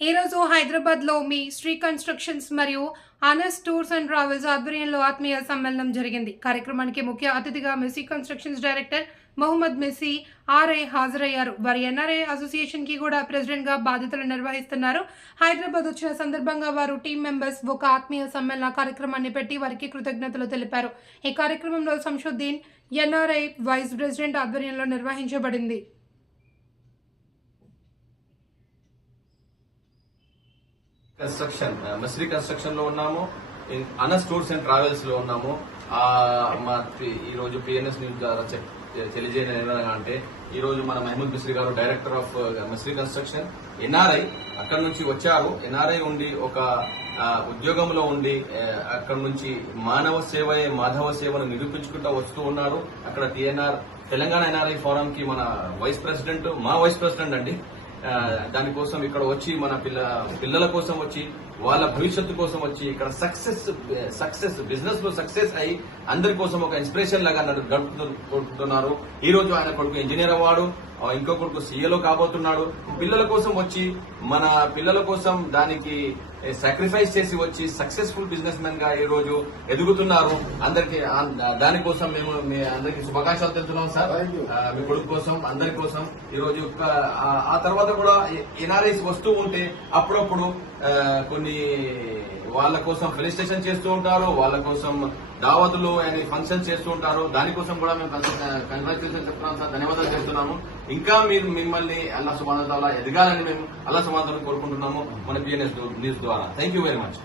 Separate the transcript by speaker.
Speaker 1: ఈరోజు హైదరాబాద్లో మీ శ్రీ కన్స్ట్రక్షన్స్ మరియు ఆనస్ టూర్స్ అండ్ ట్రావెల్స్ ఆధ్వర్యంలో ఆత్మీయ సమ్మేళనం జరిగింది. కార్యక్రమానికి ముఖ్య అతిథిగా messy constructions director Mohammed messy RI హాజరయ్యారు. వారి ఎన్ఆర్ఐ అసోసియేషన్కి కూడా ప్రెసిడెంట్గా బాధ్యతలు నిర్వహిస్తున్నారు. హైదరాబాద్ వచ్చిన సందర్భంగా వారు టీం మెంబర్స్ ఒక ఆత్మీయ సమ్మేళన కార్యక్రమాన్ని పెట్టి వారికి కృతజ్ఞతలు తెలిపారు. ఈ కార్యక్రమంలో సంషుద్దీన్ ఎన్ఆర్ఐ వైస్ ప్రెసిడెంట్ ఆధ్వర్యంలో నిర్వహించబడింది.
Speaker 2: కన్స్ట్రక్షన్ మసిరి కన్స్ట్రక్షన్లో ఉన్నాము అనస్ టూర్స్ అండ్ ట్రావెల్స్లో ఉన్నాము. మా ఈ రోజు పిఎన్ఎస్ న్యూస్ ద్వారా తెలియజేయడం అంటే ఈ రోజు మన మహమూద్ మిస్రి గారు director of Misri construction NRI అక్కడ నుంచి వచ్చారు. ఎన్ఆర్ఐ ఉండి ఒక ఉద్యోగంలో ఉండి అక్కడ నుంచి మానవ సేవయే మాధవ సేవను నిరూపించుకుంటూ వస్తూ ఉన్నారు. అక్కడ టిఎన్ఆర్ తెలంగాణ ఎన్ఆర్ఐ ఫోరం కి మన వైస్ ప్రెసిడెంట్ మా వైస్ ప్రెసిడెంట్ అండి. దానికోసం ఇక్కడ వచ్చి మన పిల్ల పిల్లల కోసం వచ్చి వాళ్ళ భవిష్యత్తు కోసం వచ్చి ఇక్కడ సక్సెస్ సక్సెస్ బిజినెస్లో సక్సెస్ అయ్యి అందరి కోసం ఒక ఇన్స్పిరేషన్ లాగా నన్ను గడుపుతు- గడుపుతున్నారు ఈ రోజు ఆయన కొడుకు ఇంజనీర్ అవ్వాడు ఇంకో కొడుకు సీఏలో కాబోతున్నాడు. పిల్లల కోసం వచ్చి మన పిల్లల కోసం దానికి సాక్రిఫైస్ చేసి వచ్చి సక్సెస్ఫుల్ బిజినెస్ మెన్గా ఈ రోజు ఎదుగుతున్నారు. అందరికి దానికోసం మేము మీ అందరికి శుభాకాంక్షలు తెలుపుతున్నాం సార్. మీ కొడుకు కోసం అందరి కోసం ఈ రోజు ఆ తర్వాత కూడా ఎన్ఆర్ఐస్ వస్తూ ఉంటే అప్పుడప్పుడు కొన్ని వాళ్ళ కోసం ఫెలిస్టేషన్ చేస్తూ ఉంటారు వాళ్ళ కోసం దావతులు అని ఫంక్షన్ చేస్తూ ఉంటారు. దానికోసం కూడా మేము కంగ్రాచులేషన్ చెప్తున్నాం సార్. ధన్యవాదాలు చేస్తున్నాము ఇంకా మీరు మిమ్మల్ని అల్లా సుమాధాల ఎదగాలని మేము అల్లా సుమానతాలను కోరుకుంటున్నాము మన బిఎన్ఎస్ న్యూస్ ద్వారా. Thank you very much